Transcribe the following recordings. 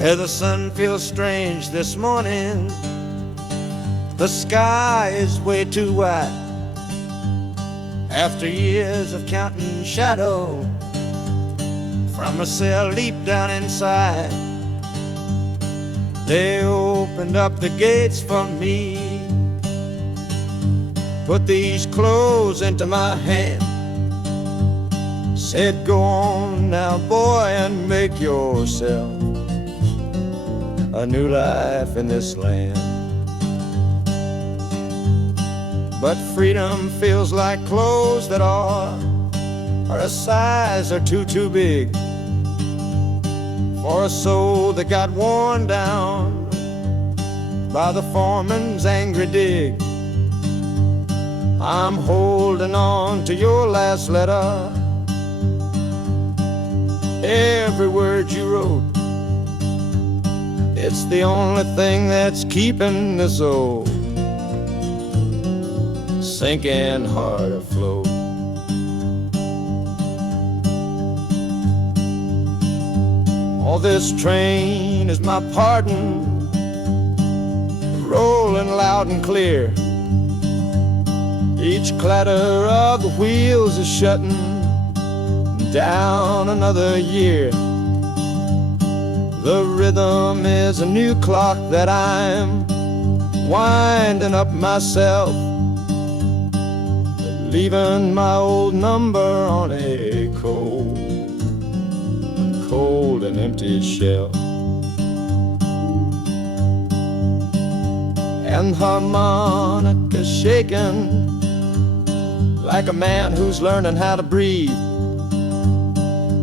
Yeah, the sun feels strange this morning. The sky is way too wide. After years of counting shadow from a cell deep down inside, they opened up the gates for me, put these clothes into my hand, said, go on now, boy, and make yourself a new life in this land. But freedom feels like clothes that are a size or two too big for a soul that got worn down by the foreman's angry dig. I'm holding on to your last letter, every word you wrote. It's the only thing that's keeping this old sinking heart afloat. Oh, this train is my pardon, rolling loud and clear. Each clatter of the wheels is shutting down another year. The rhythm is a new clock that I'm winding up myself, leaving my old number on a cold and empty shelf. And harmonica shaking like a man who's learning how to breathe,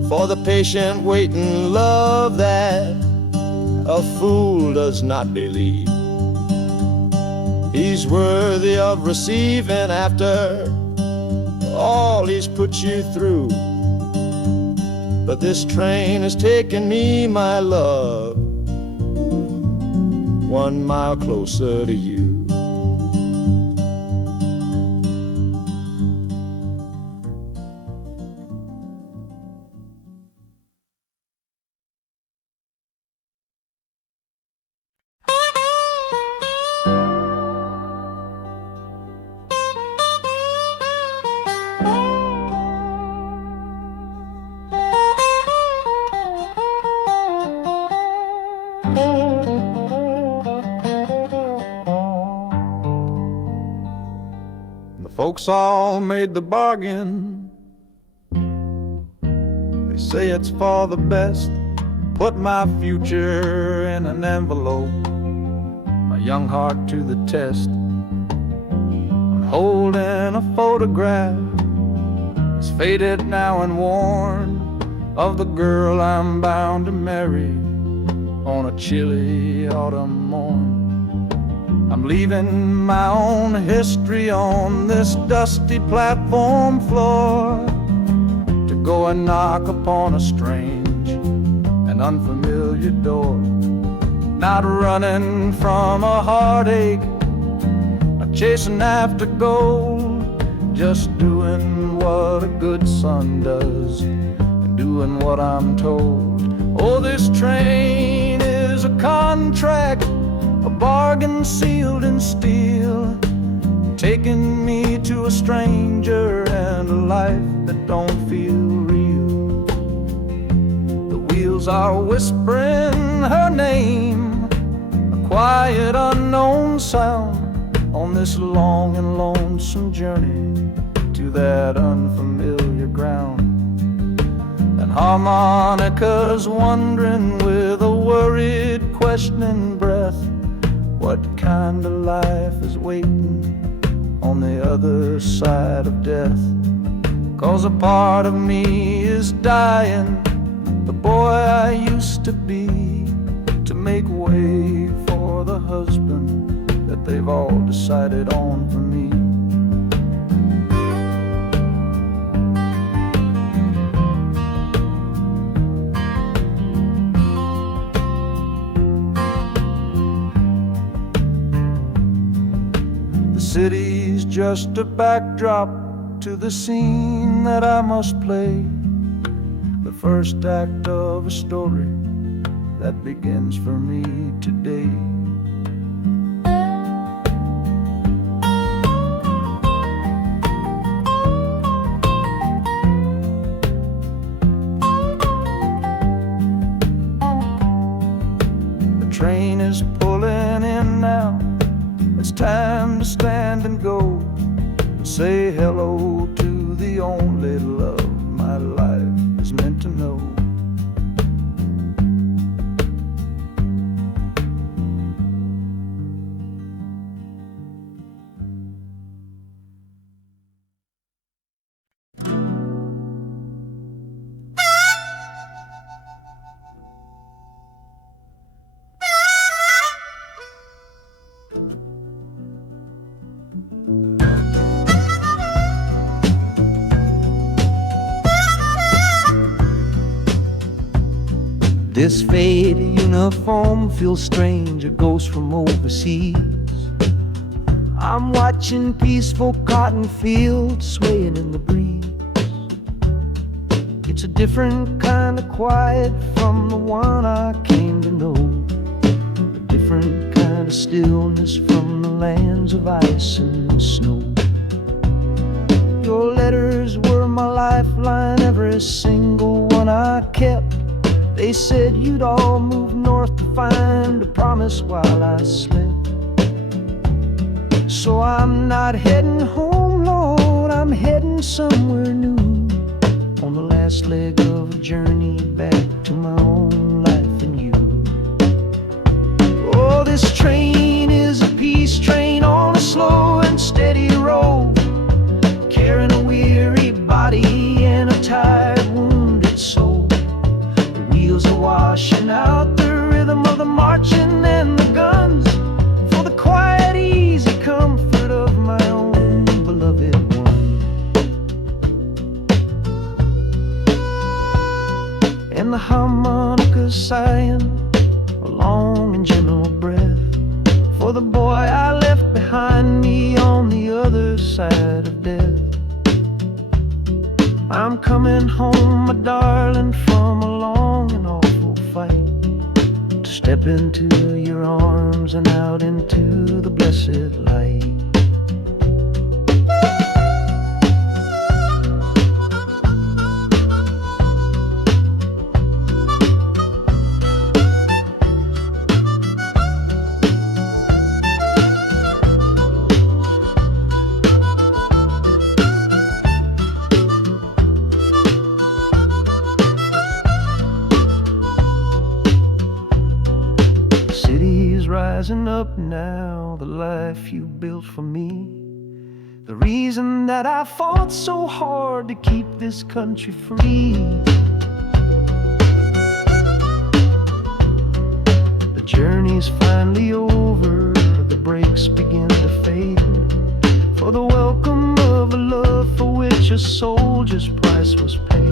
for the patient waiting love that a fool does not believe. He's worthy of receiving after all he's put you through. But this train has taken me, my love, 1 mile closer to you. Folks all made the bargain. They say it's for the best. Put my future in an envelope, my young heart to the test. I'm holding a photograph, it's faded now and worn, of the girl I'm bound to marry on a chilly autumn morn. I'm leaving my own history on this dusty platform floor to go and knock upon a strange and unfamiliar door. Not running from a heartache, not chasing after gold, just doing what a good son does and doing what I'm told. Oh, this train is a contract, a bargain sealed in steel, taking me to a stranger and a life that don't feel real. The wheels are whispering her name, a quiet unknown sound, on this long and lonesome journey to that unfamiliar ground. And harmonica's wondering with a worried, questioning breath, what kind of life is waiting on the other side of death? 'Cause a part of me is dying, the boy I used to be, to make way for the husband that they've all decided on for me. The city's just a backdrop to the scene that I must play, the first act of a story that begins for me today. The train is pulling in now. It's time to stand and go. Say hello to the only love my life is meant to know. This faded uniform feels strange, a ghost from overseas. I'm watching peaceful cotton fields swaying in the breeze. It's a different kind of quiet from the one I came to know, a different kind of stillness from the lands of ice and snow. Your letters were my lifeline, every single one I kept. They said you'd all move north to find a promise while I slept. So I'm not heading home, Lord, I'm heading somewhere new, on the last leg of a journey back to my own life and you. Oh, this train is a peace train on a slow and steady road, carrying a weary body and a tired, wounded soul. Wheels are washing out the rhythm of the marching and the guns, for the quiet, easy comfort of my own beloved one. And the harmonicas sighing a long and gentle breath for the boy I left behind me on the other side of death. I'm coming home, my darling, from a long and awful fight, to step into your arms and out into the blessed light. Rising up now, the life you built for me, the reason that I fought so hard to keep this country free. The journey's finally over, the brakes begin to fade, for the welcome of a love for which a soldier's price was paid.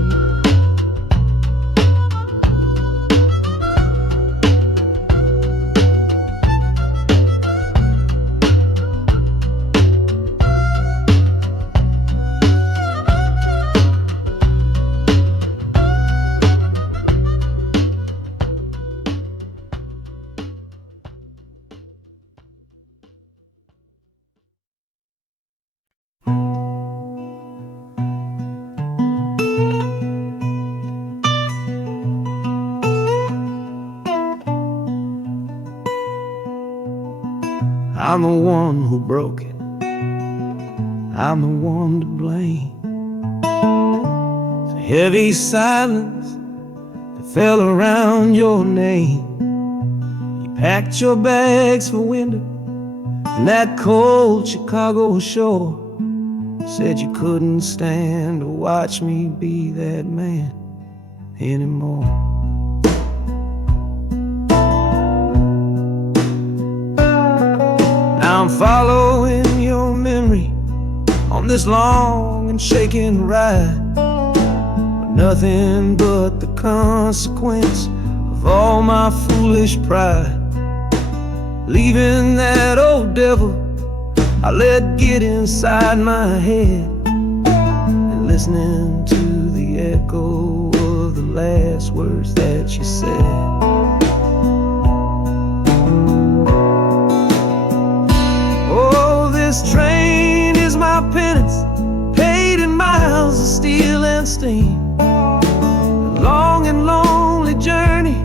I'm the one who broke it, I'm the one to blame. The heavy silence that fell around your name. You packed your bags for winter in that cold Chicago shore. Said you couldn't stand to watch me be that man anymore. I'm following your memory on this long and shaking ride, but nothing but the consequence of all my foolish pride. Leaving that old devil I let get inside my head, and listening to the echo of the last words that you said. this train is my penance, paid in miles of steel and steam. A long and lonely journey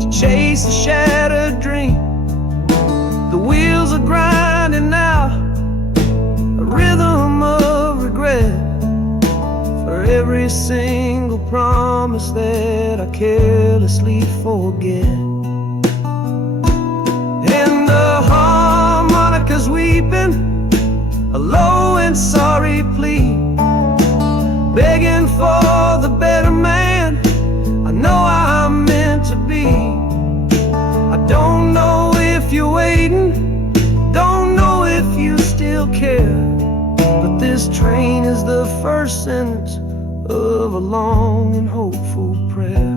to chase a shattered dream. The wheels are grinding out a rhythm of regret for every single promise that I carelessly forget. And the harmonica's weeping a low and sorry plea, begging for the better man I know I'm meant to be. I don't know if you're waiting, don't know if you still care, but this train is the first sentence of a long and hopeful prayer.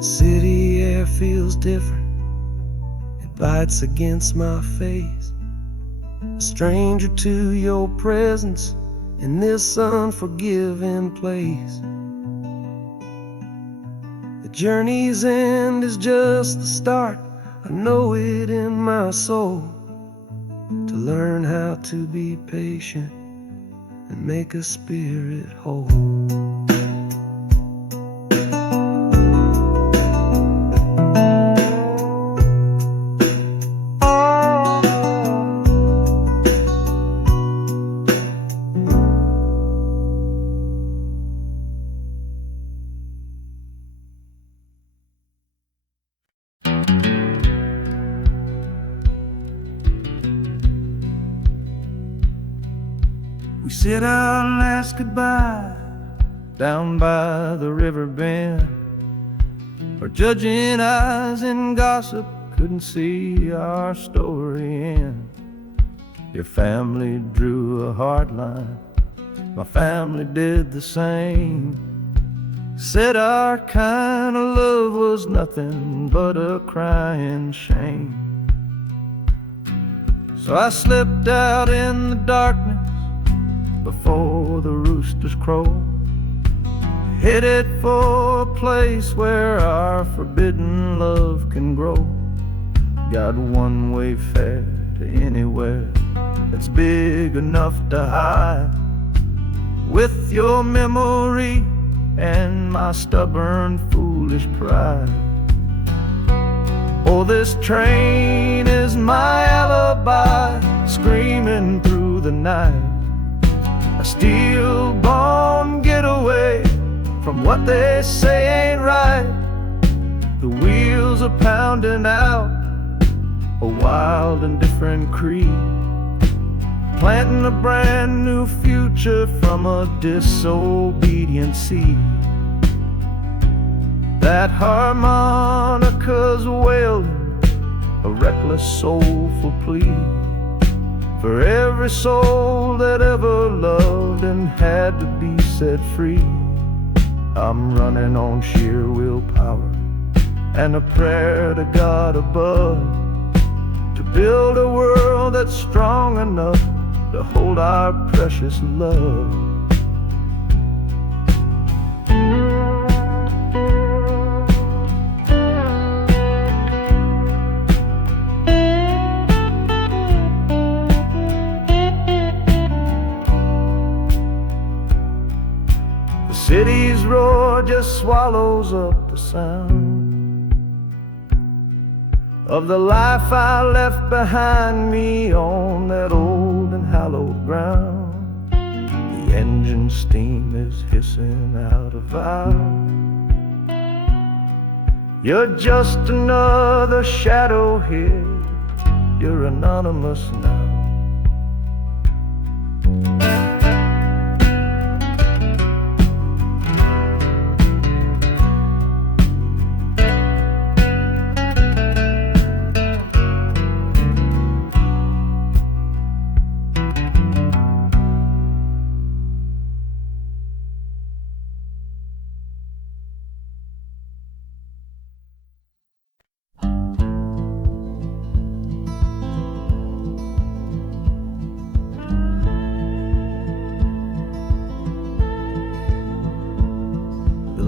City air feels different, it bites against my face. A stranger to your presence in this unforgiving place. The journey's end is just the start, I know it in my soul. To learn how to be patient and make a spirit whole. We said our last goodbye down by the river bend, where judging eyes and gossip couldn't see our story end. Your family drew a hard line, my family did the same. Said our kind of love was nothing but a crying shame. So I slipped out in the darkness before the roosters crow, headed for a place where our forbidden love can grow. Got one way fare to anywhere that's big enough to hide, with your memory and my stubborn foolish pride. Oh, this train is my alibi, screaming through the night. A steel-born getaway from what they say ain't right. The wheels are pounding out a wild and different creed, planting a brand new future from a disobedient seed. That harmonica's wailing a reckless soulful plea for every soul that ever loved and had to be set free. I'm running on sheer willpower and a prayer to God above, to build a world that's strong enough to hold our precious love. The city's roar just swallows up the sound of the life I left behind me on that old and hallowed ground. The engine steam is hissing out of valve. You're just another shadow here, you're anonymous now.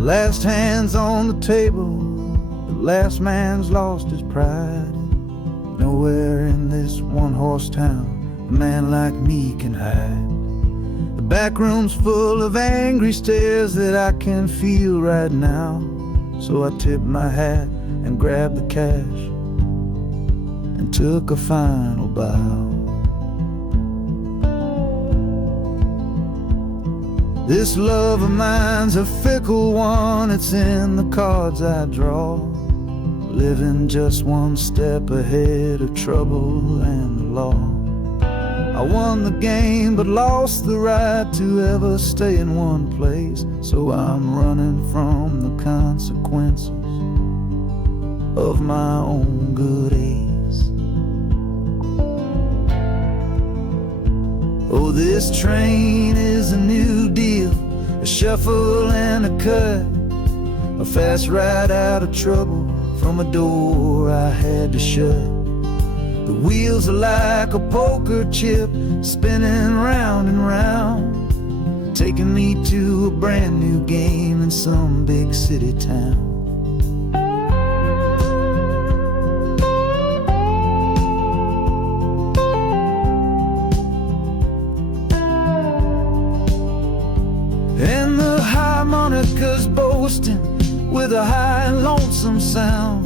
last hand's on the table, the last man's lost his pride. Nowhere in this one-horse town a man like me can hide. The back room's full of angry stares that I can feel right now. So I tipped my hat and grabbed the cash and took a final bow. This love of mine's a fickle one, it's in the cards I draw. Living just one step ahead of trouble and the law. I won the game but lost the right to ever stay in one place. So I'm running from the consequences of my own good ace. Oh, this train is a new deal, a shuffle and a cut, a fast ride out of trouble from a door I had to shut. The wheels are like a poker chip, spinning round and round, taking me to a brand new game in some big city town. And the harmonica's boasting with a high and lonesome sound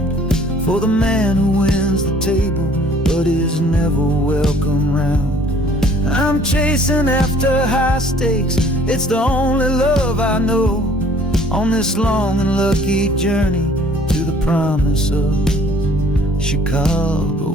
for the man who wins the table but is never welcome round. I'm chasing after high stakes, it's the only love I know on this long and lucky journey to the promise of Chicago.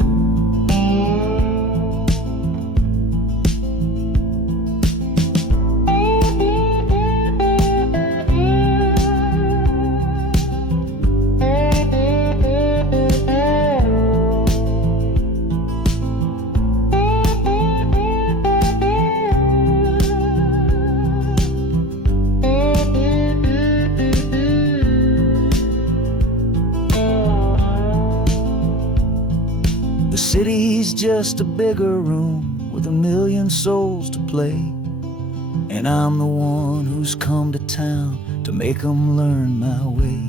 The city's just a bigger room with a million souls to play, and I'm the one who's come to town to make them learn my way.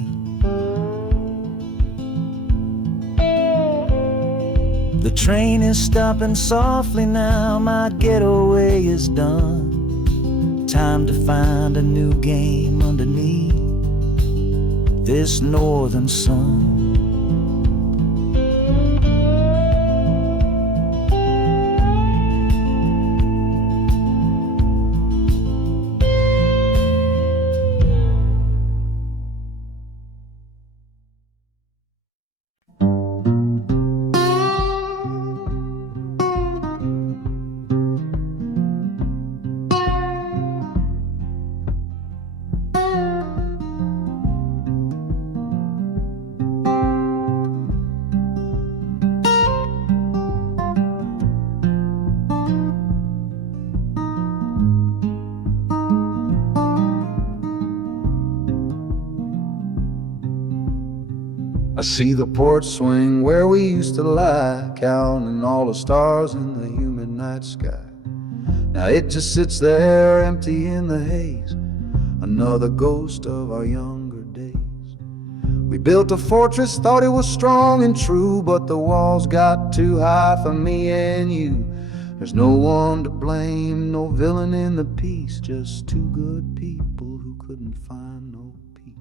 The train is stopping softly now, my getaway is done. Time to find a new game underneath this northern sun. I see the porch swing where we used to lie, counting all the stars in the humid night sky. Now it just sits there empty in the haze, another ghost of our younger days. We built a fortress, thought it was strong and true, but the walls got too high for me and you. There's no one to blame, no villain in the piece, just two good people who couldn't find no peace.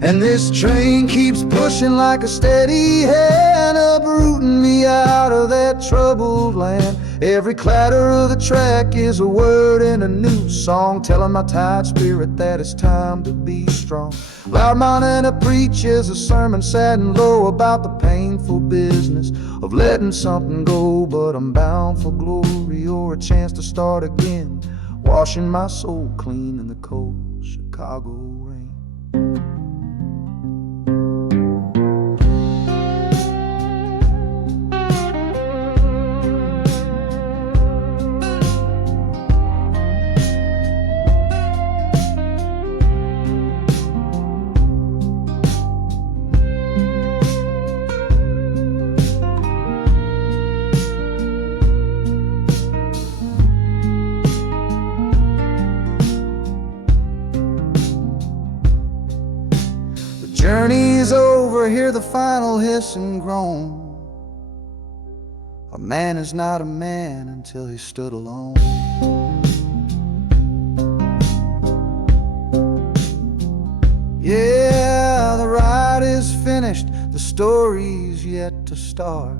And this train keeps pushing like a steady hand, uprooting me out of that troubled land. Every clatter of the track is a word in a new song, telling my tired spirit that it's time to be strong. Loud Montana preaches a sermon sad and low about the painful business of letting something go, but I'm bound for glory or a chance to start again, washing my soul clean in the cold Chicago rain. or hear the final hiss and groan. A man is not a man until he stood alone. Yeah, the ride is finished, the story's yet to start,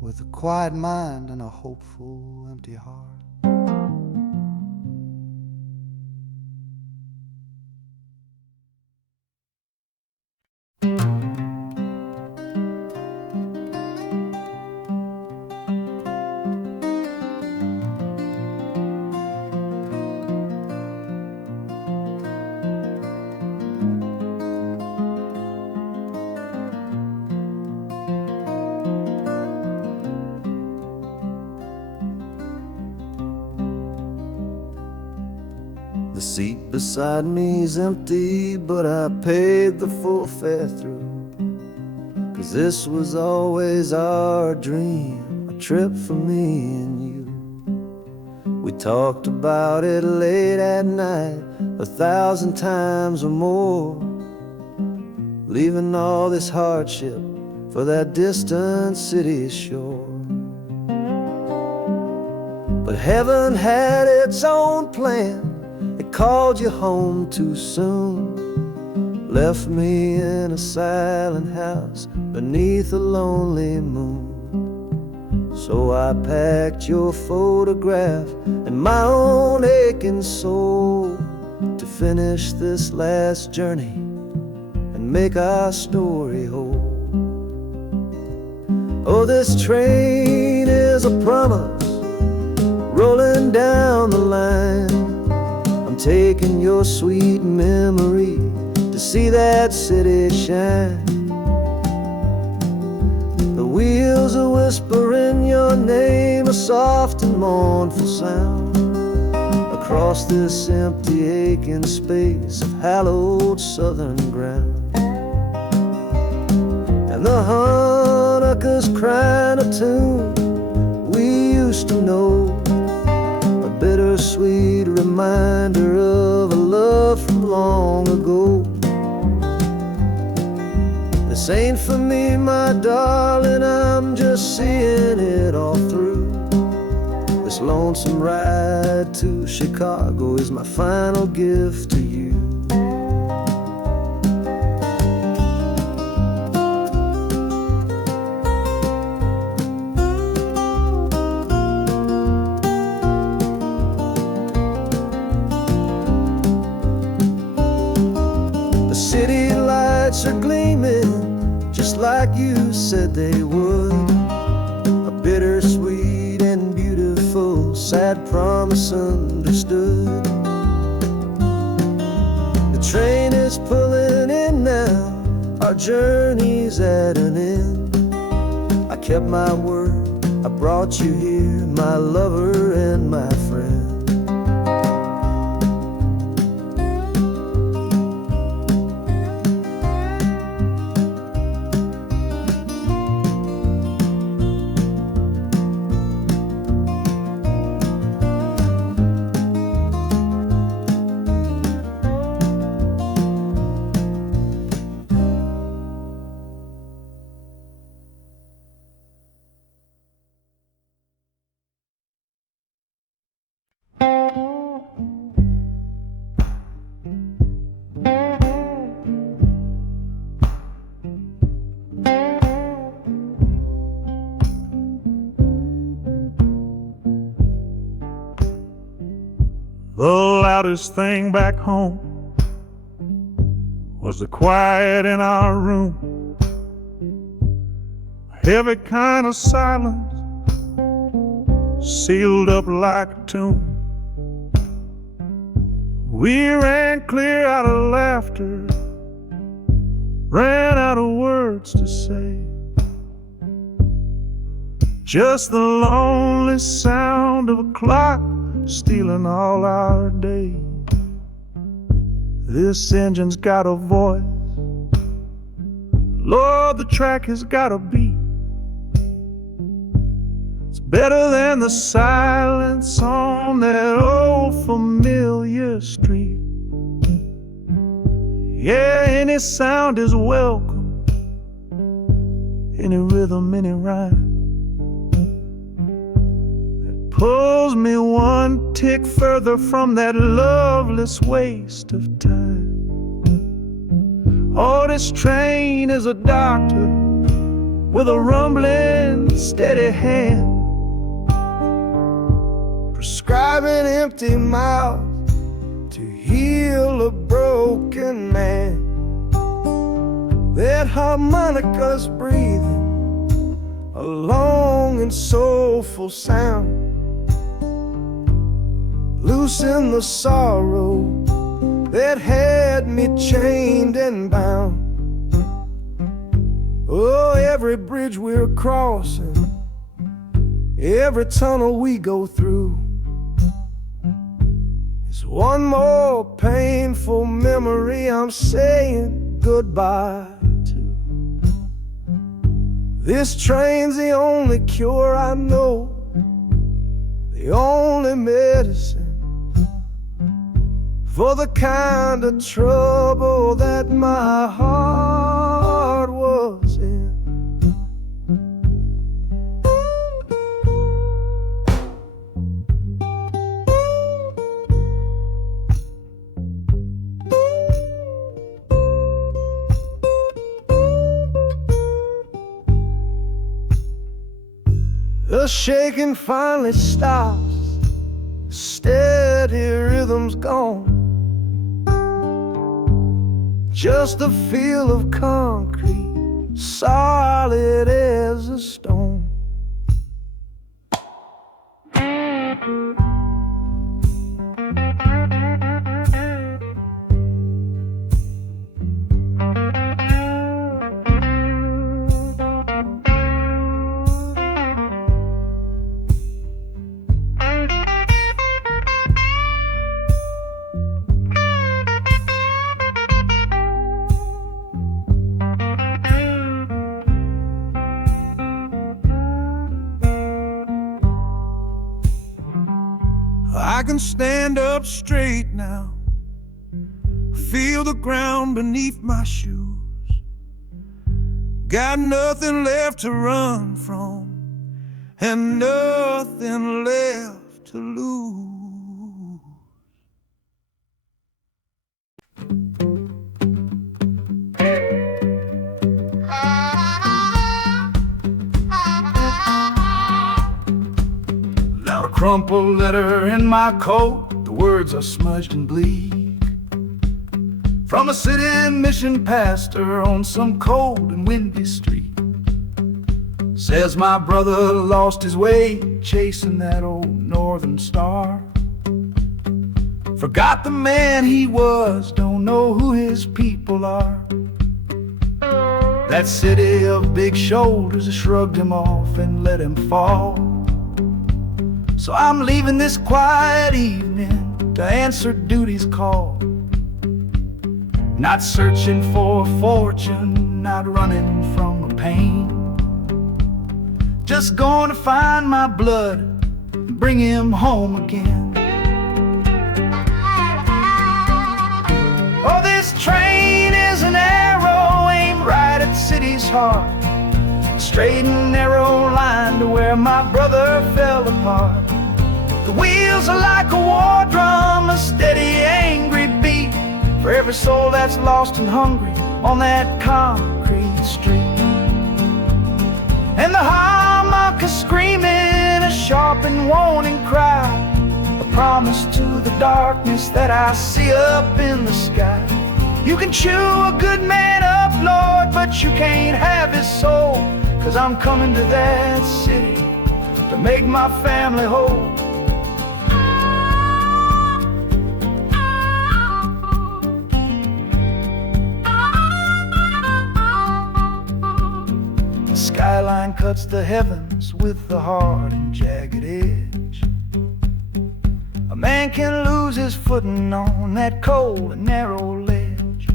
with a quiet mind and a hopeful, empty heart. The seat beside me's empty, but I paid the full fare through. 'Cause this was always our dream, a trip for me and you. We talked about it late at night, 1,000 times or more, leaving all this hardship for that distant city's shore. But heaven had its own plan. It called you home too soon, left me in a silent house beneath a lonely moon. So I packed your photograph and my own aching soul to finish this last journey and make our story whole. Oh, this train is a promise rolling down the line. Taking your sweet memory to see that city shine. The wheels are whispering your name, a soft and mournful sound, across this empty aching space of hallowed southern ground. And the Hanukkah's crying a tune we used to know, bittersweet reminder of a love from long ago. This ain't for me, my darling, I'm just seeing it all through. This lonesome ride to Chicago is my final gift to you. City lights are gleaming just like you said they would, a bittersweet and beautiful sad promise understood. The train is pulling in now, our journey's at an end. I kept my word, I brought you here, my lover and my friend. The loudest thing back home was the quiet in our room, a heavy kind of silence, sealed up like a tomb. We ran clear out of laughter, ran out of words to say, just the lonely sound of a clock stealing all our day. This engine's got a voice, Lord, the track has got a beat. It's better than the silence on that old familiar street. Yeah, any sound is welcome, any rhythm, any rhyme that pulls me one tick further from that loveless waste of time. Oh, this train is a doctor with a rumbling, steady hand, prescribing empty mouths to heal a broken man. That harmonica's breathing a long and soulful sound, loosen the sorrow that had me chained and bound. Oh, every bridge we're crossing, every tunnel we go through, is one more painful memory I'm saying goodbye to. This train's the only cure I know, the only medicine for the kind of trouble that my heart was in. The shaking finally stops, the steady rhythm's gone. Just a feel of concrete, solid as a stone. I can stand up straight now, feel the ground beneath my shoes. Got nothing left to run from and nothing left to lose. Now a crumpled letter in my coat, the words are smudged and bleak, from a city mission pastor on some cold and windy street. Says my brother lost his way chasing that old northern star, forgot the man he was, don't know who his people are. That city of big shoulders has shrugged him off and let him fall. So I'm leaving this quiet evening to answer duty's call. Not searching for a fortune, not running from a pain, just going to find my blood and bring him home again. Oh, this train is an arrow aimed right at city's heart, a straight and narrow line to where my brother fell apart. The wheels are like a war drum, a steady, angry beat for every soul that's lost and hungry on that concrete street. And the harmonica screaming a sharp and warning cry, a promise to the darkness that I see up in the sky. You can chew a good man up, Lord, but you can't have his soul, 'cause I'm coming to that city to make my family whole. The skyline cuts the heavens with the hard and jagged edge. A man can lose his footing on that cold and narrow ledge.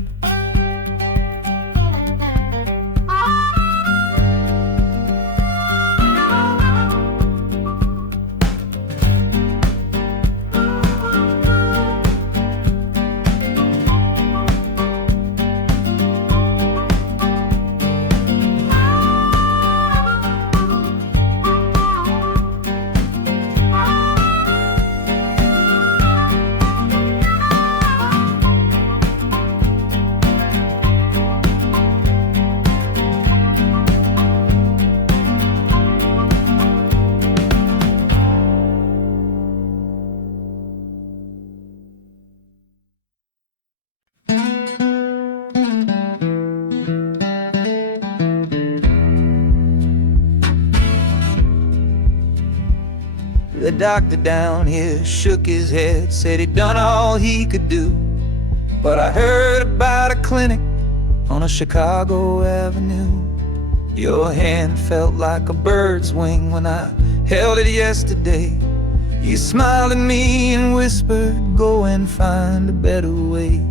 The doctor down here shook his head, said he'd done all he could do. But I heard about a clinic on a Chicago avenue. Your hand felt like a bird's wing when I held it yesterday. You smiled at me and whispered, go and find a better way.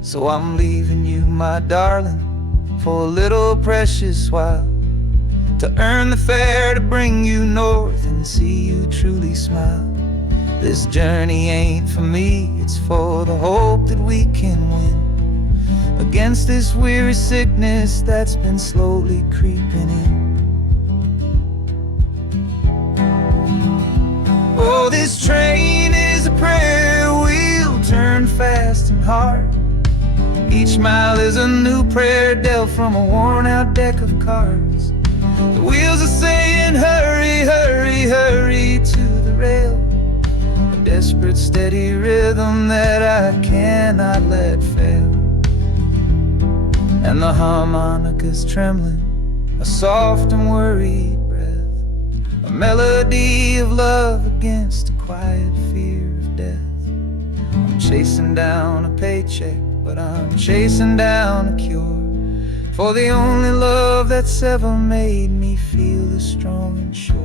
So I'm leaving you, my darling, for a little precious while, to earn the fare to bring you north and see you truly smile. This journey ain't for me, it's for the hope that we can win against this weary sickness that's been slowly creeping in. Oh, this train is a prayer wheel, turn fast and hard. Each mile is a new prayer dealt from a worn-out deck of cards. The wheels are saying, hurry, hurry, hurry to the rail. A desperate, steady rhythm that I cannot let fail. And the harmonica's trembling, a soft and worried breath, a melody of love against a quiet fear of death. I'm chasing down a paycheck, but I'm chasing down a cure for the only love that's ever made me feel this strong and sure.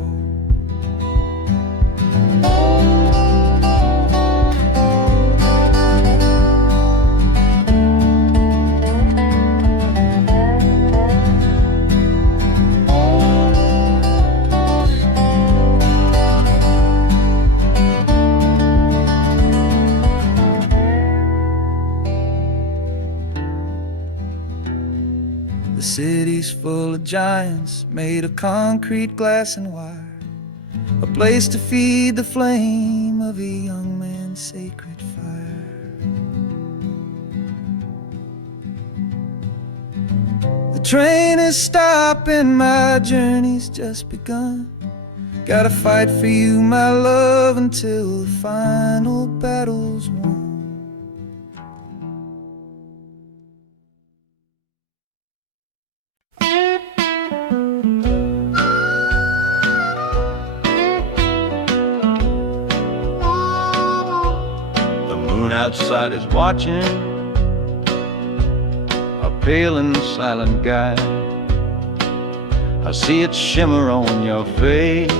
The city's full of giants made of concrete, glass, and wire, a place to feed the flame of a young man's sacred fire. The train is stopping, my journey's just begun. Gotta fight for you, my love, until the final battle's won. Outside is watching, a pale and silent guy. I see it shimmer on your face,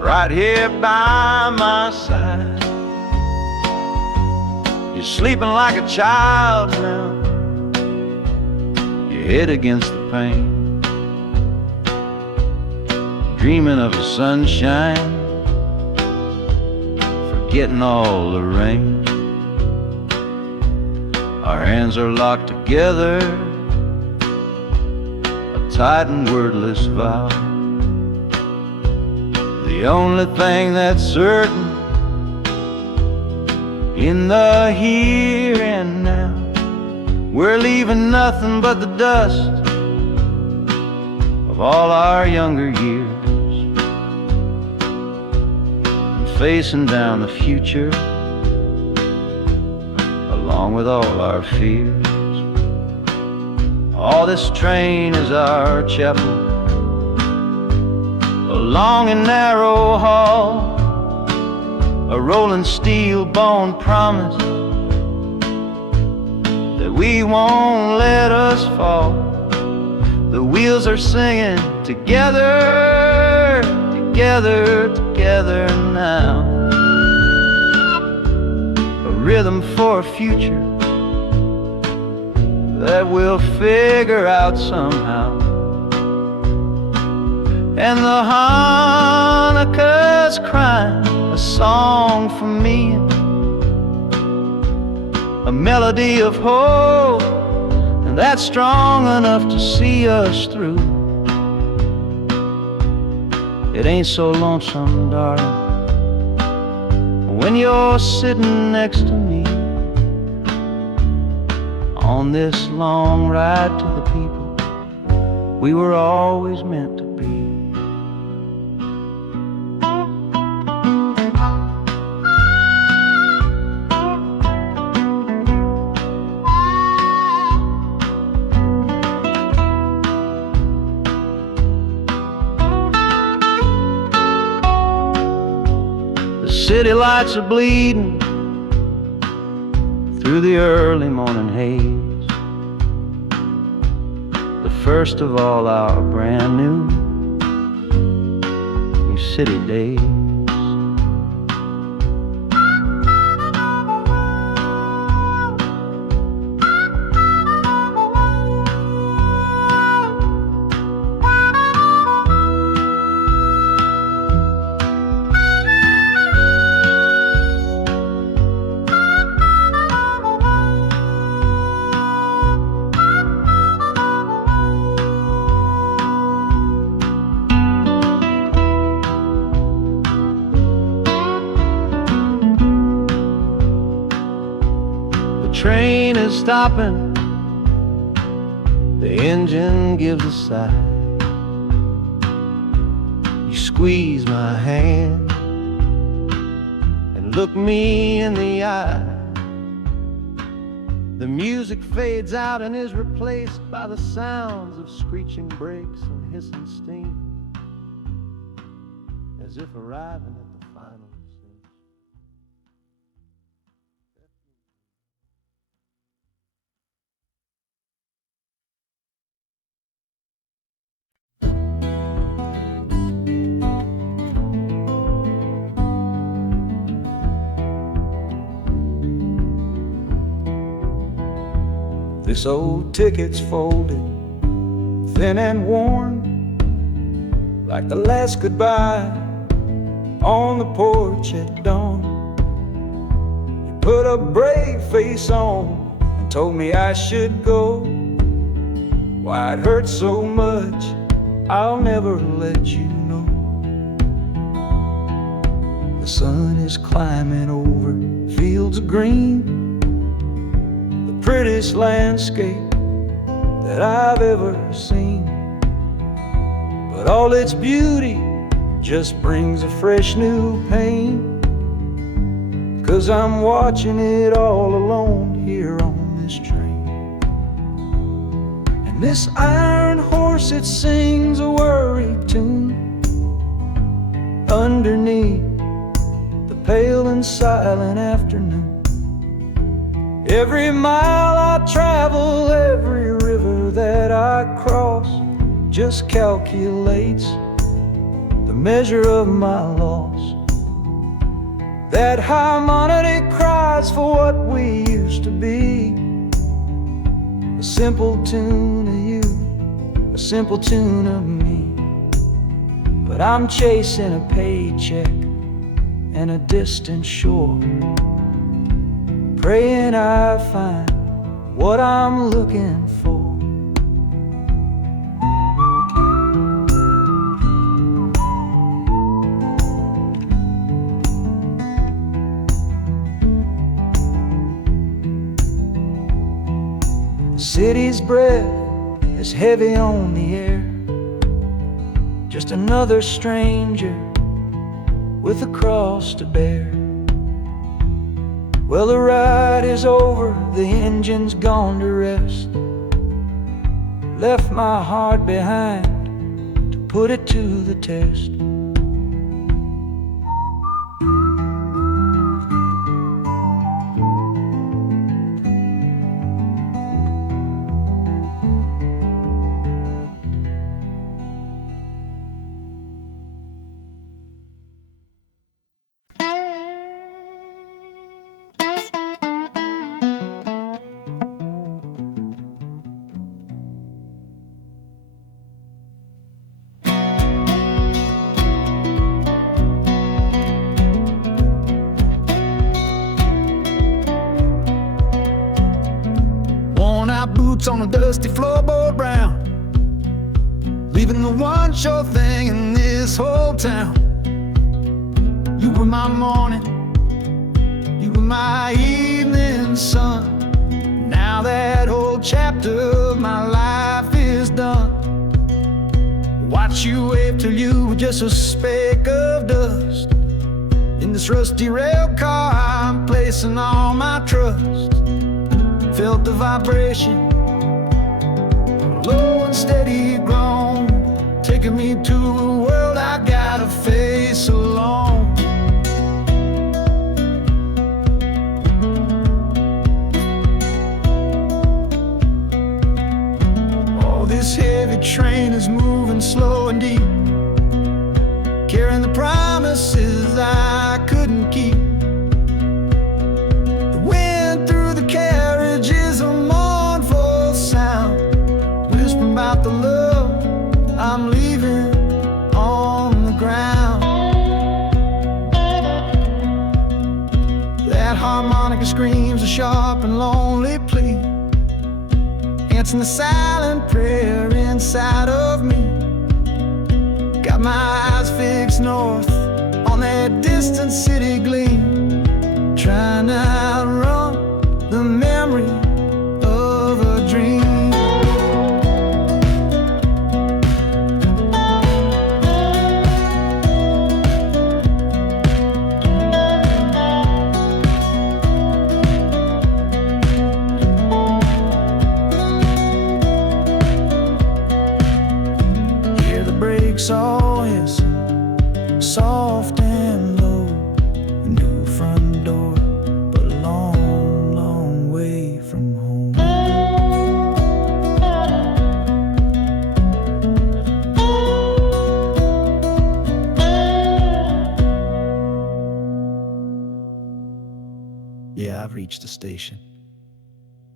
right here by my side. You're sleeping like a child now, your head against the pane, dreaming of the sunshine, getting all the rain. Our hands are locked together, a tight and wordless vow. The only thing that's certain in the here and now, we're leaving nothing but the dust of all our younger years, facing down the future along with all our fears. Oh, this train is our chapel, a long and narrow hall, a rolling steel bone promise that we won't let us fall. The wheels are singing together, together, together now. A rhythm for a future that we'll figure out somehow. And the Hanukkah's crying a song for me, a melody of hope, and that's strong enough to see us through. It ain't so lonesome, darling, when you're sitting next to me on this long ride to the people we were always meant to be. city lights are bleeding through the early morning haze, the first of all our brand new city days. Train is stopping, the engine gives a sigh. You squeeze my hand and look me in the eye. The music fades out and is replaced by the sounds of screeching brakes and hissing steam, as if arriving at the final scene. This old ticket's folded, thin and worn, like the last goodbye on the porch at dawn. You put a brave face on and told me I should go. Why it hurts so much, I'll never let you know. The sun is climbing over fields of green, prettiest landscape that I've ever seen. But all its beauty just brings a fresh new pain, 'cause I'm watching it all alone here on this train. And this iron horse, it sings a worry tune underneath the pale and silent afternoon. Every mile I travel, every river that I cross, just calculates the measure of my loss. That harmony cries for what we used to be, a simple tune of you, a simple tune of me. But I'm chasing a paycheck and a distant shore, praying I find what I'm looking for. The city's breath is heavy on the air, just another stranger with a cross to bear. Well, the ride is over, the engine's gone to rest, left my heart behind to put it to the test. Boots on a dusty floorboard brown, leaving the one sure thing in this whole town. You were my morning, you were my evening sun. Now that whole chapter of my life is done. Watch you wave till you were just a speck of dust. In this rusty rail car I'm placing all my trust. Felt the vibration, low and steady grown, taking me to a world I gotta face alone. going deep, carrying the promises I couldn't keep. The wind through the carriage is a mournful sound, whispering about the love I'm leaving on the ground. That harmonica screams a sharp and lonely plea, answering the silent prayer inside of me. Got my eyes fixed north on that distant city gleam, trying to outrun the memory of a dream. All is soft and low, a new front door, but a long, long way from home. Yeah, I've reached the station,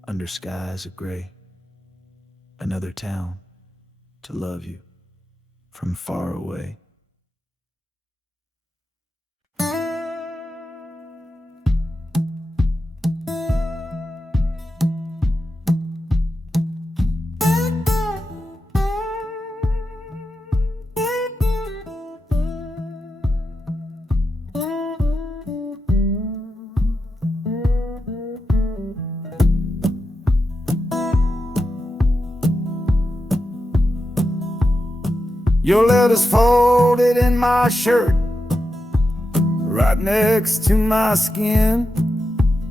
under skies of gray, another town to love you from far away. Your letter's folded in my shirt, right next to my skin.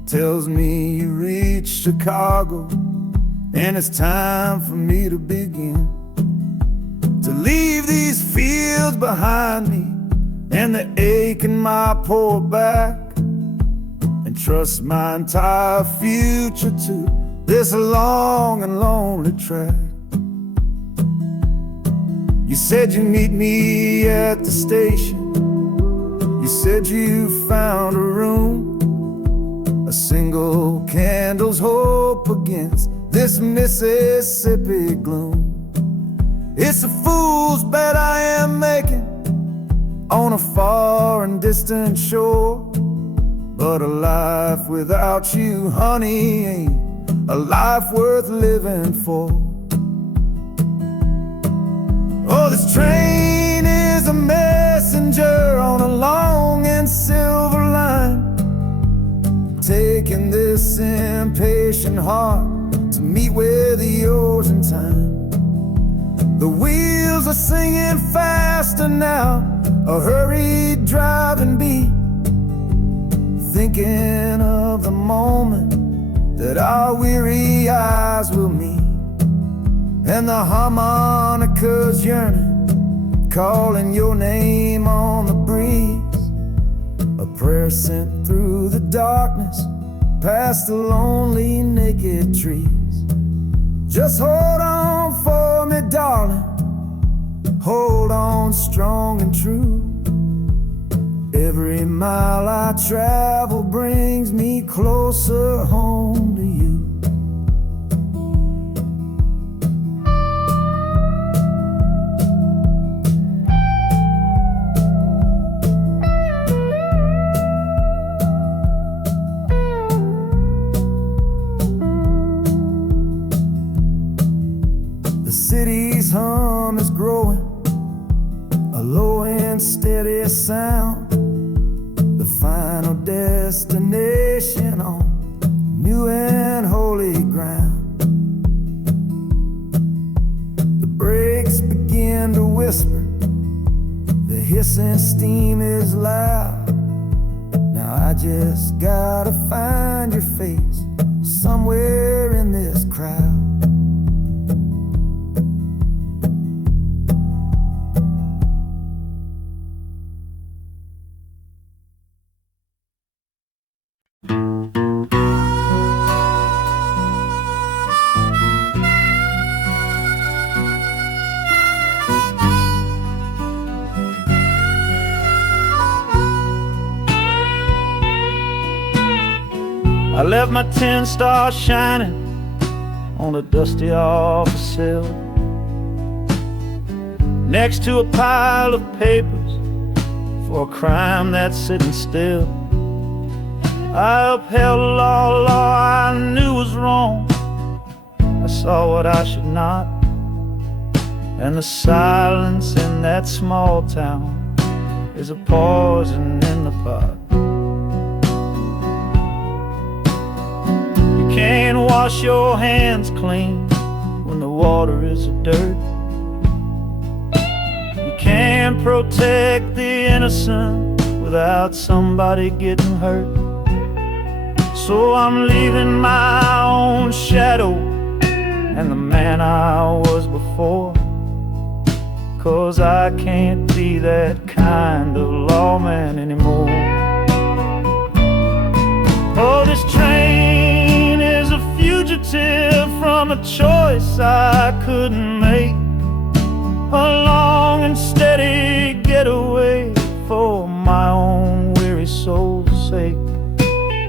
Tells me you reached Chicago, and it's time for me to begin. To leave these fields behind me, and the ache in my poor back, and trust my entire future to this long and lonely track. You said you'd meet me at the station. You said you found a room, a single candle's hope against this Mississippi gloom. It's a fool's bet I am making on a far and distant shore, but a life without you, honey, ain't a life worth living for. Oh, this train is a messenger on a long and silver line, taking this impatient heart to meet with yours in time. The wheels are singing faster now, a hurried driving beat, thinking of the moment that our weary eyes will meet. And the harmonica's yearning, calling your name on the breeze, a prayer sent through the darkness, past the lonely naked trees. Just hold on for me, darling, hold on strong and true. Every mile I travel brings me closer home to you. City's hum is growing, a low and steady sound, the final destination on new and holy ground. The brakes begin to whisper, the hissing steam is loud. Now I just gotta find your face somewhere in this crowd. I left my 10 stars shining on a dusty office sill, next to a pile of papers for a crime that's sitting still. I upheld a law I knew was wrong. I saw what I should not, and the silence in that small town is a poison in the pot. You can't wash your hands clean when the water is of dirt. You can't protect the innocent without somebody getting hurt. So I'm leaving my own shadow and the man I was before, 'cause I can't be that kind of lawman anymore. Oh, this train is a fugitive from a choice I couldn't make, a long and steady getaway for my own weary soul's sake.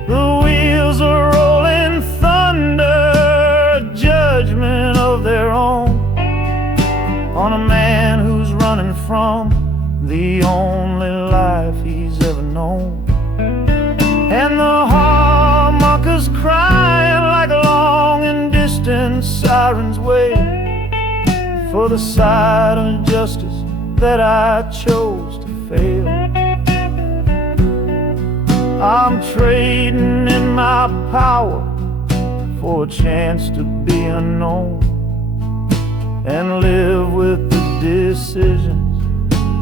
The wheels are rolling thunder, judgment of their own, on a man who's running from the only life he's ever known. And the harmonicas crying like long and distant sirens wait for the side of justice that I chose to fail. I'm trading in my power for a chance to be unknown and live with the decisions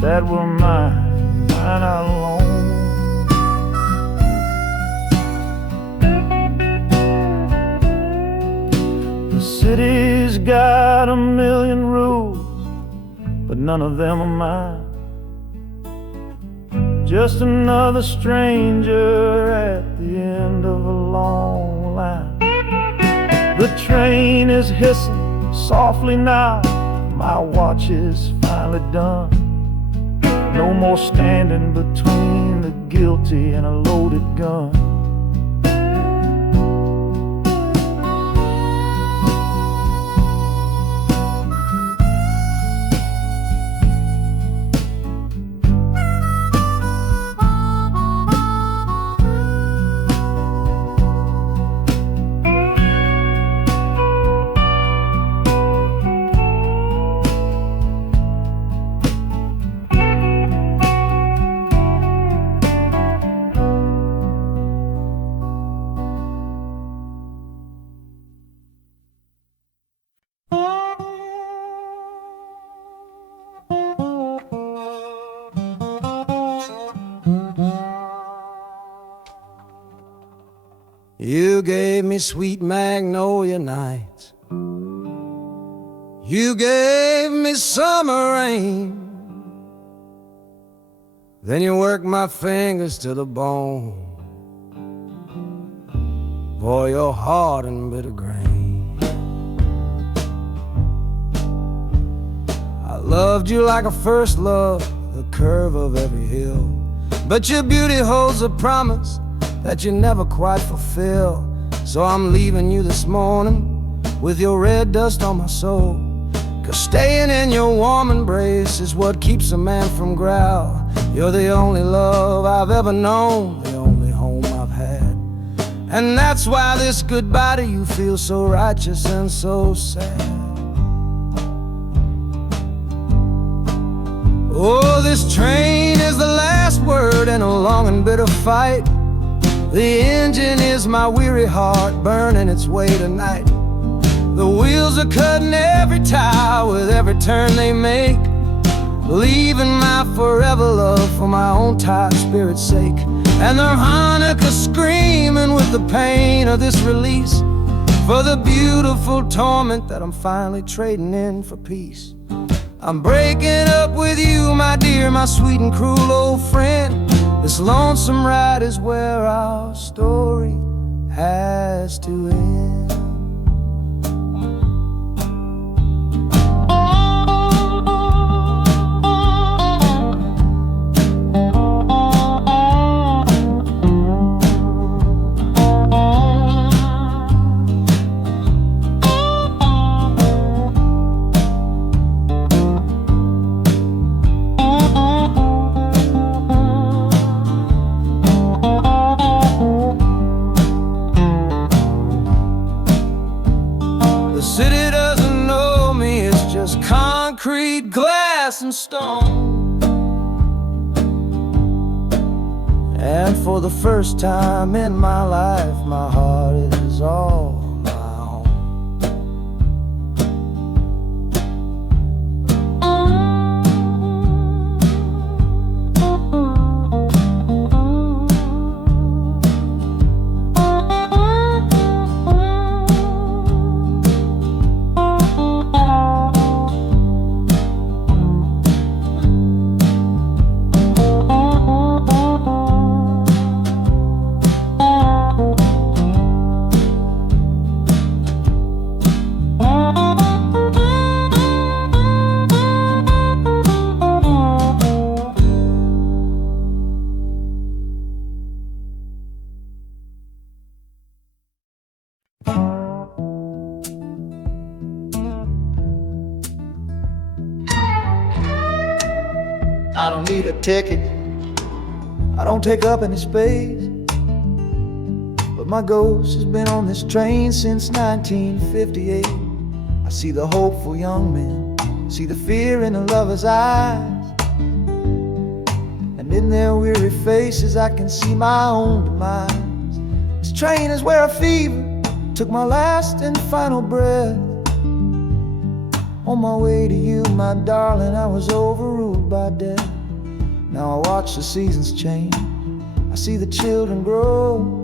that were mine alone. The city's got a million rules, but none of them are mine. Just another stranger at the end of a long line. The train is hissing softly now, my watch is finally done. No more standing between the guilty and a loaded gun. You gave me sweet magnolia nights. You gave me summer rain. Then you worked my fingers to the bone. Boy, you're hard and bitter grain. I loved you like a first love, the curve of every hill. But your beauty holds a promise that you never quite fulfill. So I'm leaving you this morning with your red dust on my soul. 'Cause staying in your warm embrace is what keeps a man from growl. You're the only love I've ever known, the only home I've had. And that's why this goodbye to you feels so righteous and so sad. Oh, this train is the last word in a long and bitter fight. The engine is my weary heart burning its way tonight. The wheels are cutting every tire with every turn they make, leaving my forever love for my own tired spirit's sake. And the harmonica screaming with the pain of this release, for the beautiful torment that I'm finally trading in for peace. I'm breaking up with you, my dear, my sweet and cruel old friend. This lonesome ride is where our story has to end. stone. And for the first time in my life, my heart is all my own. I don't need a ticket, I don't take up any space, but my ghost has been on this train since 1958. I see the hopeful young men, see the fear in the lovers' eyes, and in their weary faces I can see my own demise. This train is where a fever took my last and final breath. On my way to you, my darling, I was overruled by death. Now I watch the seasons change, I see the children grow,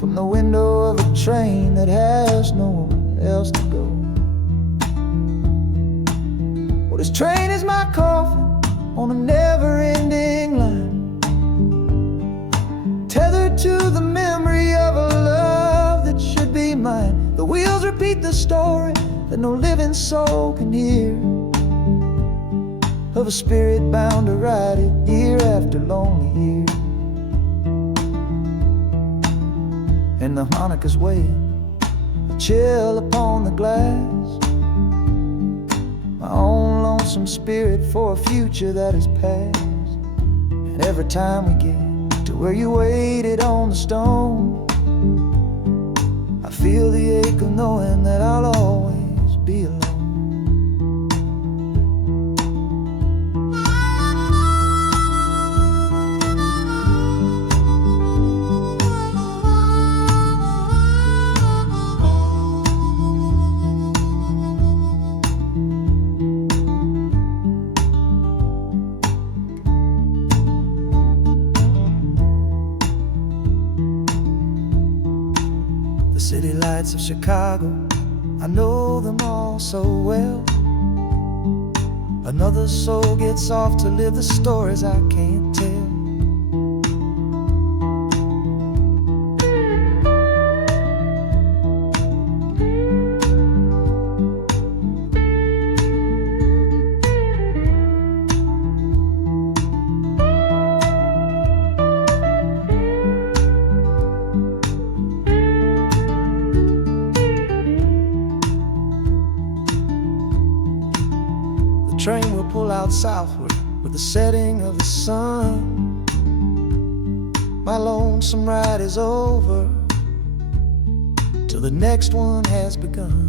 from the window of a train that has nowhere else to go. Well, this train is my coffin on a never-ending line, tethered to the memory of a love that should be mine. The wheels repeat the story that no living soul can hear, of a spirit bound to ride it year after lonely year. And the harmonicas wail, a chill upon the glass, my own lonesome spirit for a future that is past. And every time we get to where you waited on the stone, I feel the ache of knowing that I'll always be alone. The city lights of Chicago, I know them all so well. Another soul gets off to live the stories I can't tell. The train will pull out southward with the setting of the sun. My lonesome ride is over till the next one has begun.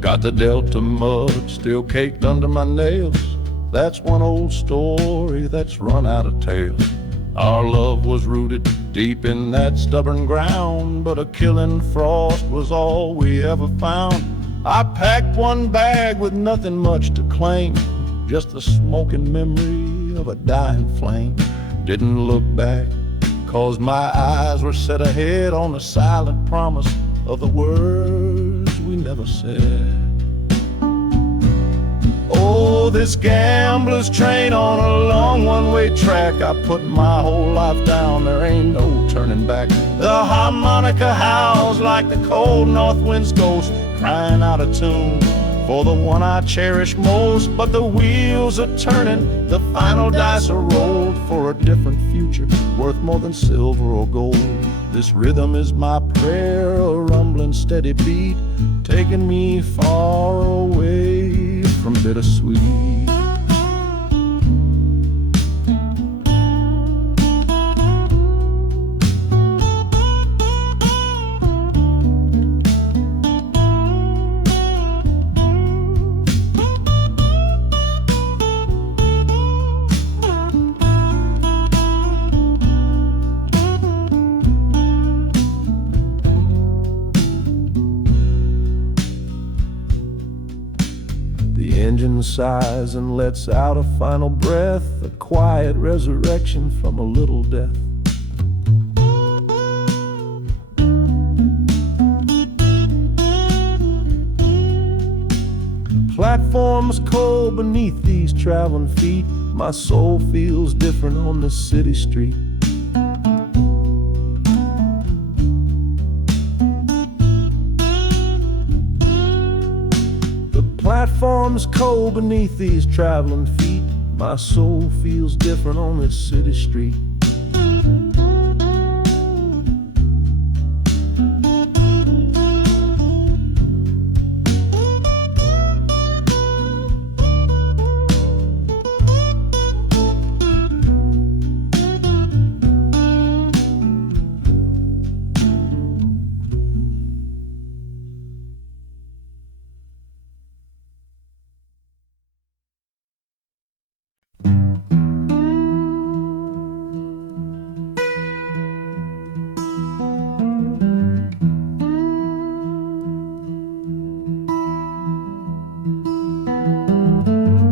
Got the Delta mud still caked under my nails. That's one old story that's run out of tales. Our love was rooted deep in that stubborn ground, but a killing frost was all we ever found. I packed one bag with nothing much to claim, just the smoking memory of a dying flame. Didn't look back, 'cause my eyes were set ahead on the silent promise of the words we never said. Oh, Oh, this gambler's train on a long one-way track. I put my whole life down, there ain't no turning back. The harmonica howls like the cold north wind's ghost, crying out a tune for the one I cherish most. But the wheels are turning, the final dice are rolled for a different future, worth more than silver or gold. This rhythm is my prayer, a rumbling steady beat, taking me far away from bittersweet. The engine sighs and lets out a final breath, a quiet resurrection from a little death. The platform's cold beneath these traveling feet. My soul feels different on this city street. Platform's cold beneath these traveling feet. My soul feels different on this city street.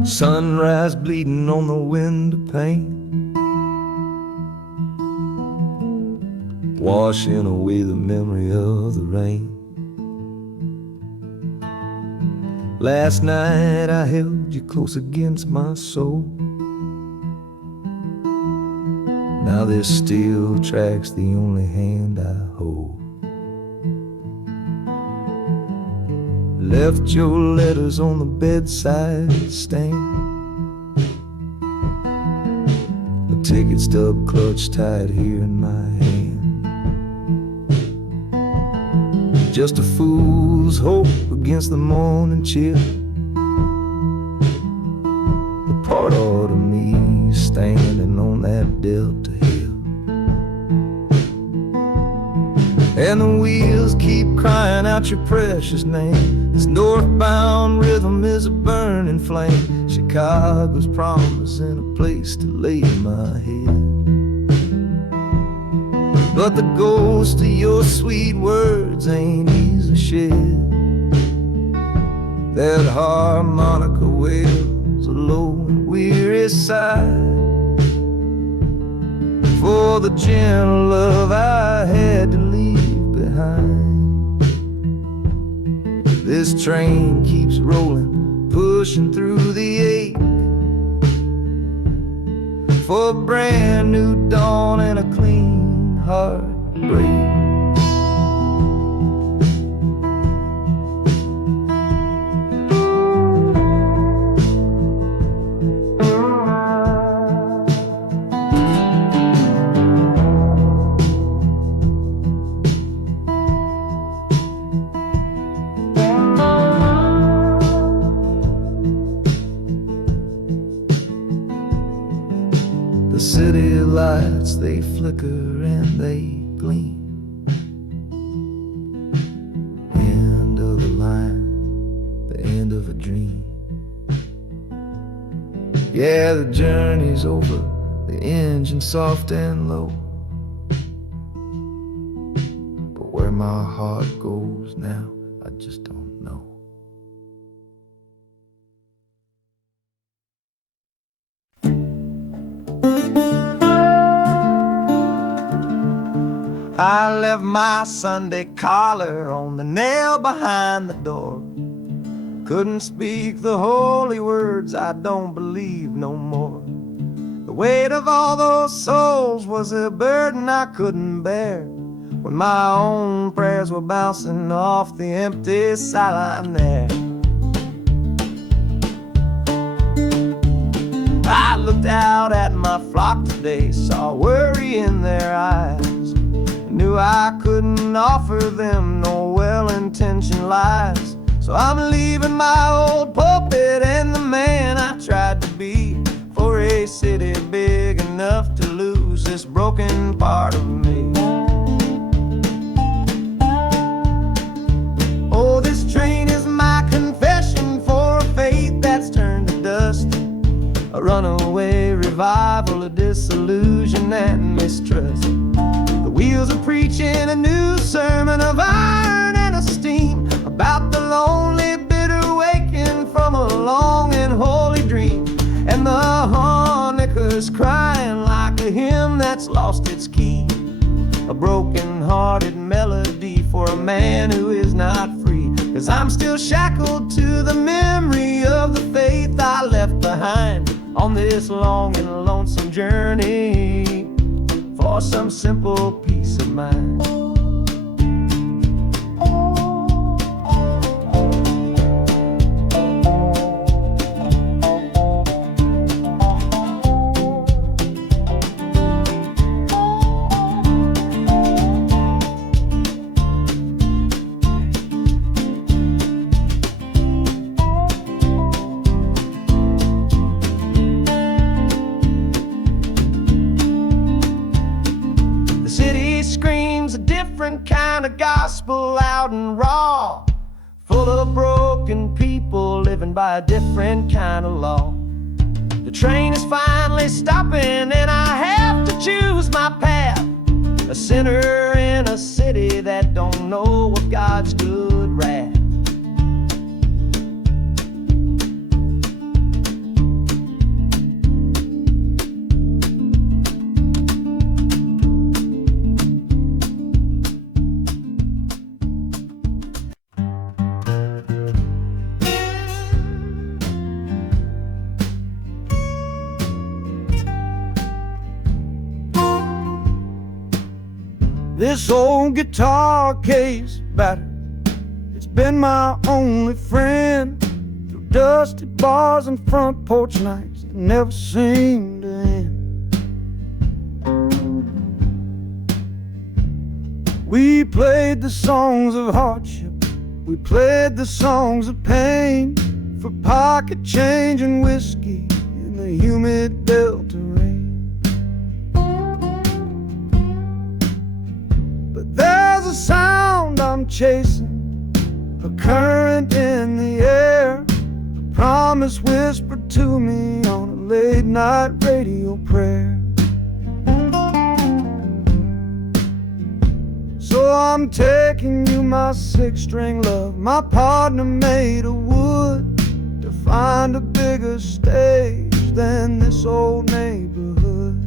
Sunrise bleeding on the window pane, washing away the memory of the rain. Last night I held you close against my soul. Now this steel track's the only hand I hold. Left your letters on the bedside stand, a ticket stub clutched tight here in my hand. Just a fool's hope against the morning chill, the part of me standing on that Delta hill. And the wheels keep crying out your precious name. This northbound rhythm is a burning flame. Chicago's promising a place to lay my head. But the ghost of your sweet words ain't easily shed. That harmonica wails a low and weary sigh for the gentle love I had to leave behind. This train keeps rolling, pushing through the ache, for a brand new dawn and a clean heartbreak. The city lights, they flicker and they gleam. End of the line, the end of a dream. Yeah, the journey's over, the engine soft and low. But where my heart goes now, I just don't know. I left my Sunday collar on the nail behind the door. couldn't speak the holy words, I don't believe no more. The weight of all those souls was a burden I couldn't bear, when my own prayers were bouncing off the empty sideline there. I looked out at my flock today, saw worry in their eyes, knew I couldn't offer them no well-intentioned lies. So I'm leaving my old pulpit and the man I tried to be, for a city big enough to lose this broken part of me. Oh, this train is my confession for a faith that's turned to dust, a runaway revival of disillusion and mistrust. The wheels are preaching a new sermon of iron and of steam, about the lonely, bitter waking from a long and holy dream. And the harmonicas crying like a hymn that's lost its key, a broken-hearted melody for a man who is not free. 'Cause I'm still shackled to the memory of the faith I left behind on this long and lonesome journey for some simple peace of mind. Different kind of gospel, loud and raw, full of broken people living by a different kind of law. The train is finally stopping and I have to choose my path, a sinner in a city that don't know what God's good wrath. This old guitar case battered, it's been my only friend through dusty bars and front porch nights that never seem to end. We played the songs of hardship, we played the songs of pain, for pocket change and whiskey in the humid Delta rain. There's a sound I'm chasing, a current in the air, a promise whispered to me on a late night radio prayer. So I'm taking you, my six-string love, my partner made of wood, to find a bigger stage than this old neighborhood.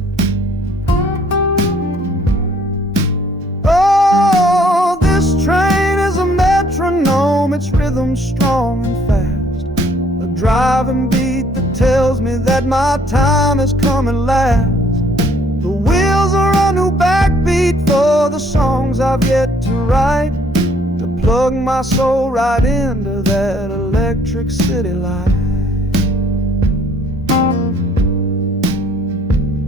Its rhythm strong and fast, a driving beat that tells me that my time has come at last. The wheels are a new backbeat for the songs I've yet to write, to plug my soul right into that electric city light.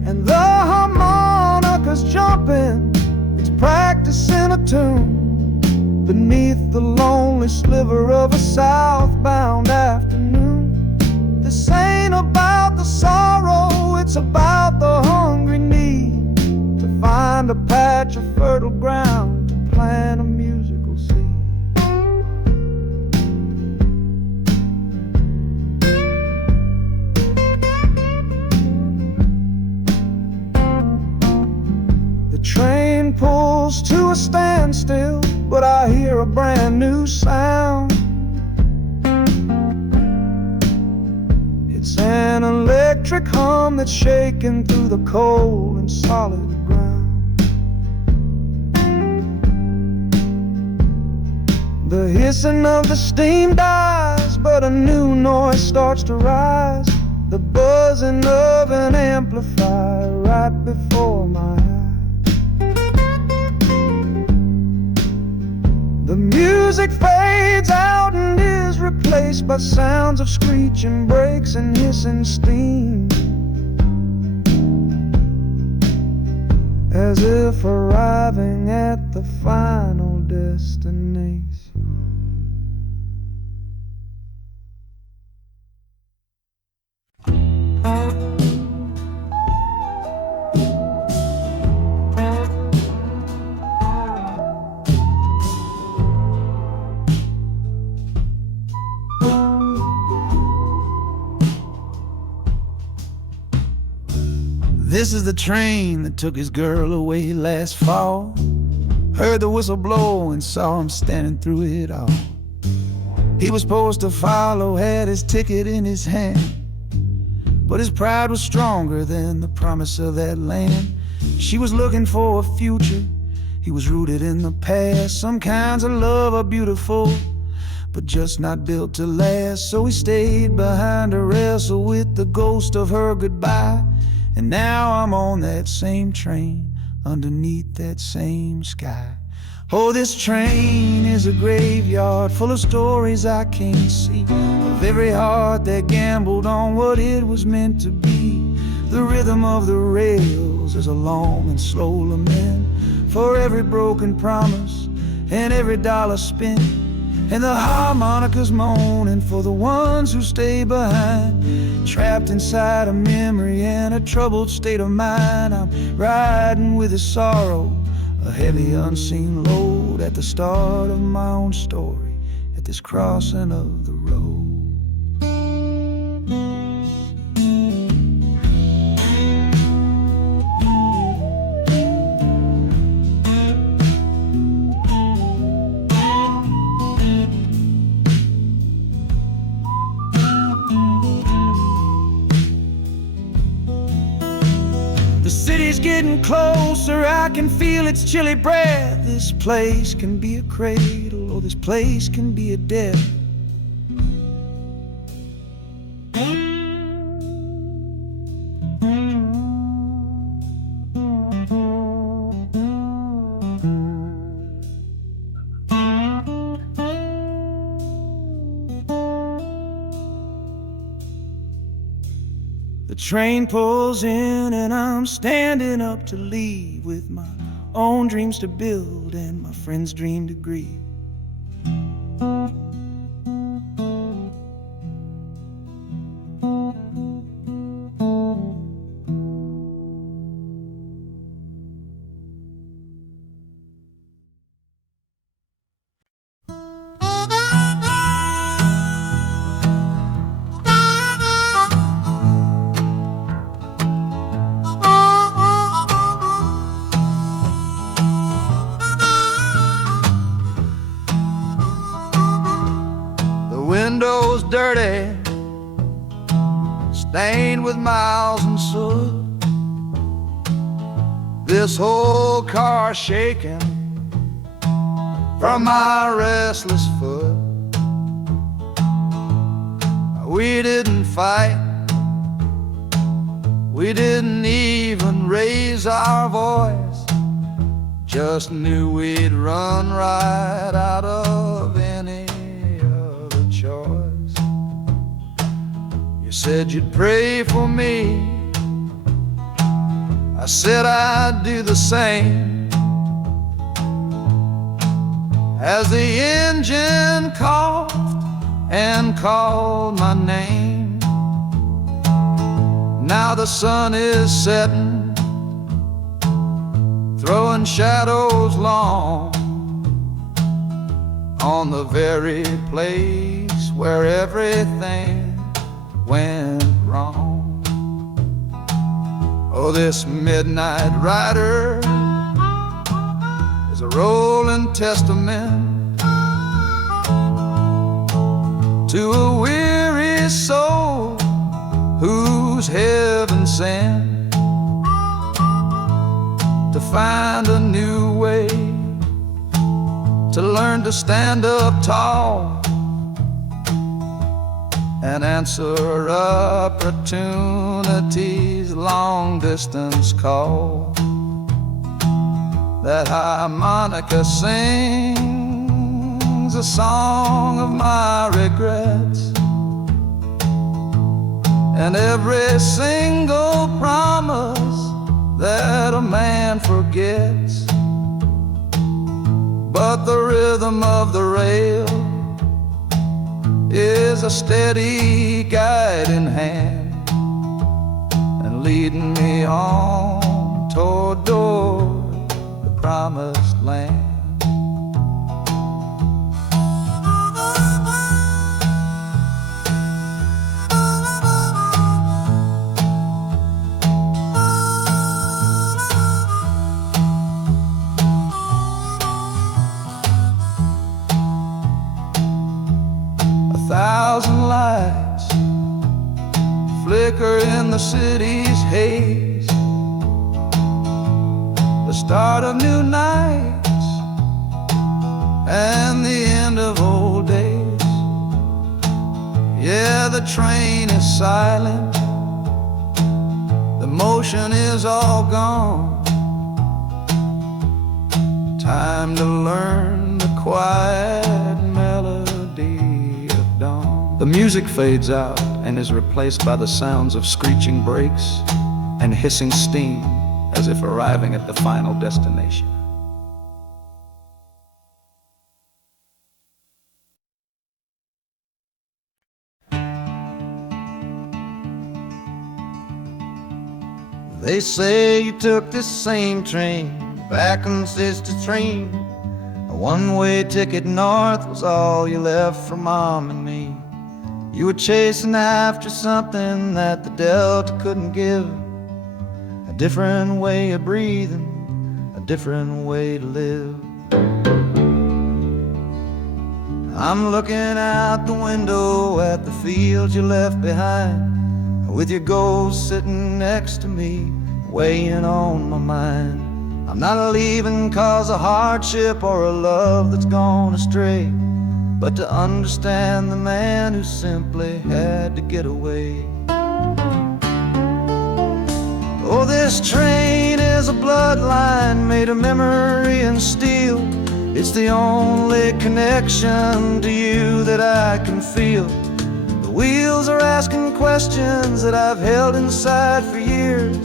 And the harmonica's jumping, it's practicing a tune beneath the lonely sliver of a southbound afternoon. This ain't about the sorrow, it's about the hungry need to find a patch of fertile ground to plant a musical seed. The train pulls to a standstill, but I hear a brand new sound. It's an electric hum that's shaking through the cold and solid ground. The hissing of the steam dies but a new noise starts to rise. The buzzing of an amplifier right before my eyes. The music fades out and is replaced by sounds of screeching brakes and hissing steam, as if arriving at the final destination. This is the train that took his girl away last fall. Heard the whistle blow and saw him standing through it all. He was supposed to follow, had his ticket in his hand, but his pride was stronger than the promise of that land. She was looking for a future, he was rooted in the past. Some kinds of love are beautiful, but just not built to last. So he stayed behind to wrestle with the ghost of her goodbye. And now I'm on that same train, underneath that same sky. Oh, this train is a graveyard full of stories I can't see, of every heart that gambled on what it was meant to be. The rhythm of the rails is a long and slow lament for every broken promise and every dollar spent. And the harmonicas moaning for the ones who stay behind, trapped inside a memory and a troubled state of mind. I'm riding with his sorrow, a heavy unseen load, at the start of my own story, at this crossing of the road. The city's getting closer, I can feel its chilly breath. This place can be a cradle, or this place can be a death. The train pulls in and I'm standing up to leave, with my own dreams to build and my friend's dream to grieve. Windows dirty, stained with miles and soot. This whole car shaking from my restless foot. We didn't fight, we didn't even raise our voice, just knew we'd run right out of any choice. You said you'd pray for me, I said I'd do the same. As the engine coughed and called my name, now the sun is setting, throwing shadows long on the very place where everything went wrong. Oh, this midnight rider is a rolling testament to a weary soul whose heaven sent to find a new way, to learn to stand up tall and answer opportunity's long-distance call. That harmonica sings a song of my regrets, and every single promise that a man forgets. But the rhythm of the rail is a steady guiding hand, and leading me on toward the promised land. 1,000 lights flicker in the city's haze, the start of new nights and the end of old days. Yeah, the train is silent, the motion is all gone. Time to learn the quiet melody of dawn. The music fades out and is replaced by the sounds of screeching brakes and hissing steam, as if arriving at the final destination. They say you took this same train back on Sister Train. A one-way ticket north was all you left for Mom and me. You were chasing after something that the Delta couldn't give. A different way of breathing, a different way to live. I'm looking out the window at the fields you left behind, with your ghost sitting next to me, weighing on my mind. I'm not leaving cause of hardship or a love that's gone astray, but to understand the man who simply had to get away. Oh, this train is a bloodline made of memory and steel. It's the only connection to you that I can feel. The wheels are asking questions that I've held inside for years,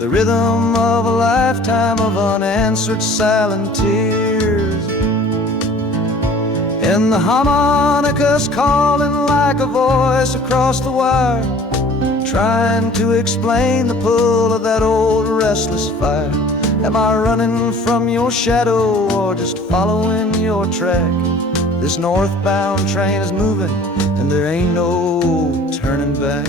the rhythm of a lifetime of unanswered silent tears. And the harmonica's calling like a voice across the wire, trying to explain the pull of that old restless fire. Am I running from your shadow or just following your track? This northbound train is moving and there ain't no turning back.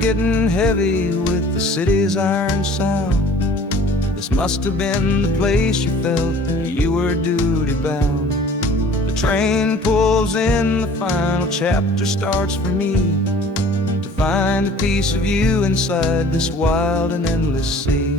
Getting heavy with the city's iron sound. This must have been the place you felt that you were duty bound. The train pulls in, the final chapter starts for me, to find a piece of you inside this wild and endless sea.